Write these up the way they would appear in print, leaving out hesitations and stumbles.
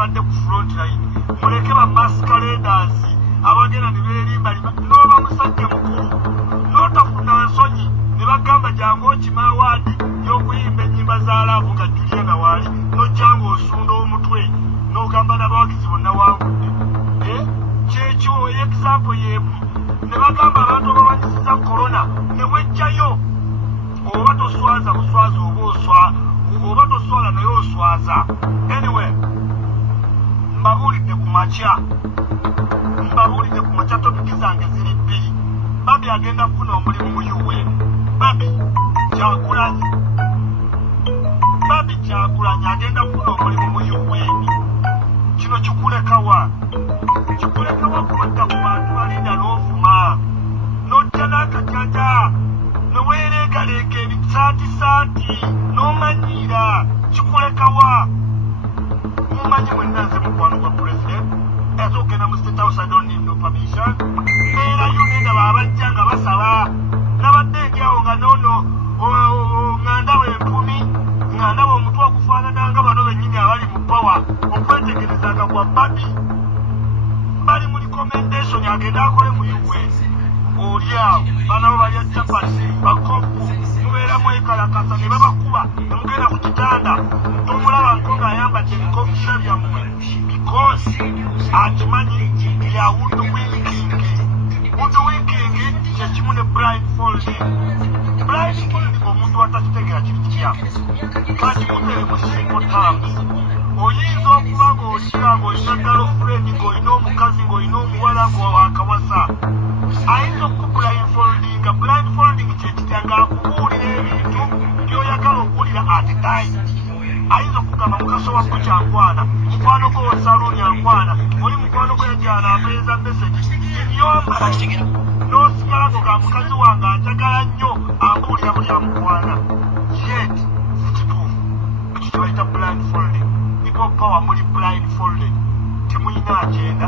abadde ku front line muleke ba masqueraders abagenda ne beerimba n'oba musajja mukulu n'otafuna nsonyi ne bagamba jangu okimawaadi y'okuyimba ennyimba za laavu nga Julia nga waali n'ojjanga osunda omutwe n'ogamba n'abawagizi bonna wangudde kyekyo example y'emu ne bagamba abantu abamanyisiza korona ne wejjayo oba toswaza buswaza oba toswala naye oswaza. Anyway, mbabuulidde ku makya topiki zange ziri bbiri. Babi agenda kufuna omulimu mu UN. Babi Kyagulanyi agenda kufuna omulimu mu UN. Kino kikulekawa kubadda ku bantu balinda n'ovuma n'ojja n'akajaja neweereegaleeka ebisaatisaati n'omanyiira kikulekawa. Mumanyi mwenna nze mukwano gwa president ezogenda mu State House I don't need no permission. Mbeerayo nendaba abajja nga basaba nabadde egyawo nga noono ng'andaba empumi ng'andaba omutwe okufaanana nga bano bennyini abali mu power okwetegerezanga kwa Babi bali mu recommendation agenda akole mu UN. Oli awo banabo balya capati bakopu mubeeramu ekalakasa ne babakuba ne mugenda ku kitanda tomulaba nko ng'ayambadde ebikofiira byammwe because akimanyi ya woodwinking kyekimu ne blindfolding omuntu atakitegera kiri kitya kakimutere mu simple terms. Oyinza okuba ng'olira ng'olina girlfriend ng'olina omukazi ng'olina omuwala ng'owakawasa ayinza blindfolding kyekitya ng'akubuulira ebintu by'oyagala okuwulira at time. Ayinza okugamba mukaso wakko kyankwana mukwano gwo wasaloni ankwana oli mukwano gwe yajana apeeza message enyomba n'osigala ngo ga mukazi wange anjagala nnyo ambuulira buli amukwana yet sikituufu. Ekyo kyebayita blindfolding. People power muli blindfolded. Temulina agenda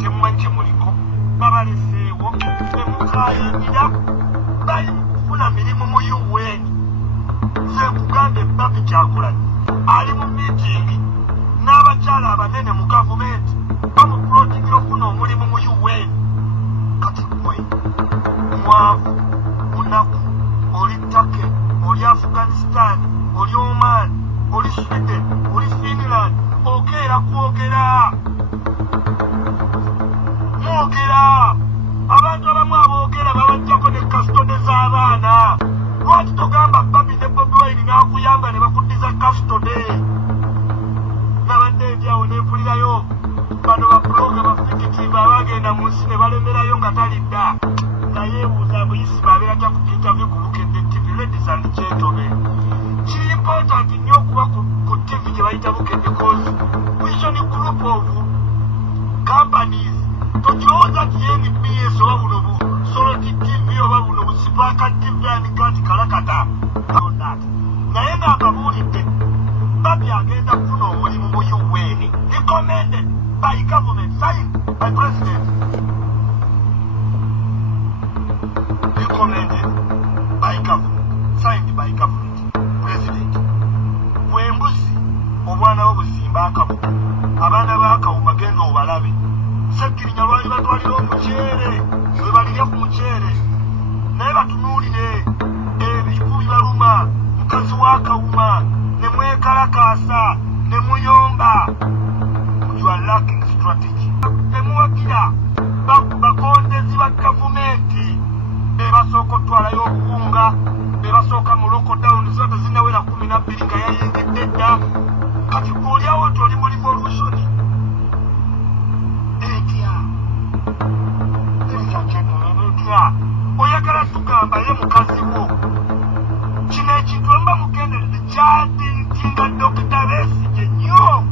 temumanyi kyemuliko babaleseewo temukayingira bali kufuna mirimu mu UN. Nze nkugambye Babi Kyagulanyi ali mu meeting n'abakyala abanene mu gavumenti bamupulotingira okufuna omulimu mu UN. Kati gwe mwavu munaku oli Turkey oli Afghanistan oli Oman oli Sweden oli Finland okeera kwogera abantu abamu aboogera babajjako ne kasitode z'abaana. Lwaki togamba Babi ne Bobi Wine n'akuyamba ne bakuddiza kasitode? Nabadde ebyawo neempulirayo bano babuloga bafikitivu abagenda mu nsi ne balemerayo nga talidda nga yeebuuza buyisi babeera kya ku interview ku Bukedde TV. Ladies and gentlemen, kiri important nnyo okuba ku TV gye bayita Bukedde cause vision group of companies tokirowooza ti NBS oba buno bu Soloti TV oba buno bu Sipaka TV anikati kalakata naye ng'ababuulidde Babi agenda kufuna omulimu mu UN recommended by government, signed by president. Recommended by government, signed by government, president. Bwembuzi obwana bw'obusimba akabu abaana b'akawu bagenda obalabe Sekkirinya lwali batwalira omuceere bwe balirya ku muceere naye batunuulire ebiku bibaluma mukazi w'akawuma ne mwekalakaasa ne muyomba. You are lacking strategy. Temuwagira bakondezi ba gavumenti be basooka otwalayo obuwunga be basooka mu lockdown zote zinawera 12 nga yayingidde dda. Kati kuolyawo nti oli mu revolution oyagala tugamba ye mukazi wo kino ekintu mba mugenderere kyadintinga Dr. Besigye nnyo.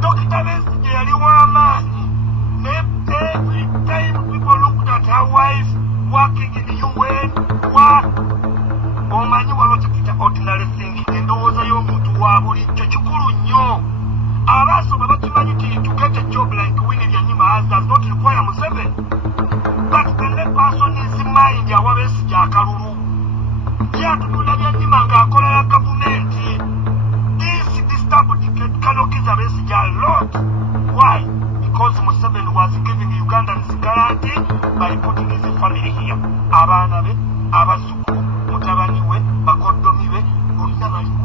Dr. Besigye yali w'amaanyi naye every time people looked at her wife working in the UN omanyi waliwo kyekita ordinary thinking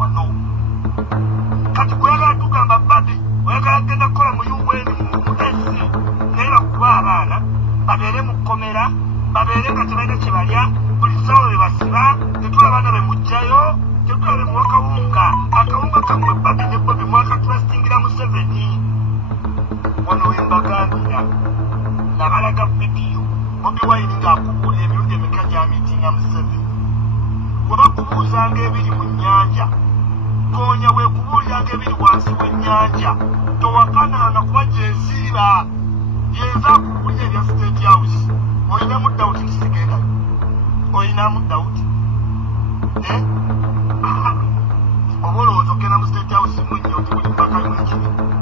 wano kati kweyagala tugamba babi oyagala genda kukola mu UN mu SC naye bakuba abaana babeere mu kkomera babeere nga tebalina kye balya buli ssaawa be basiba tetulaba nga be mujjayo tetulaba be muwa akawunga kammwe babi ne bobi mwakaturasitingira mu 7 wano wembagambira nabalaga vidiyo Bobi Wine ng'akubuulira emirundi emeka gy'amiitinga mu 7 bwe bakubuuzanga ebiri mu nnyanja goonya weekubuuliranga ebiri wansi w'ennyanja towakanaana kuba gyesiiba yenza akubuulira ebya State House olinamu dawuti kisigendayo olinamu dawuti oba olowooza okenda mu State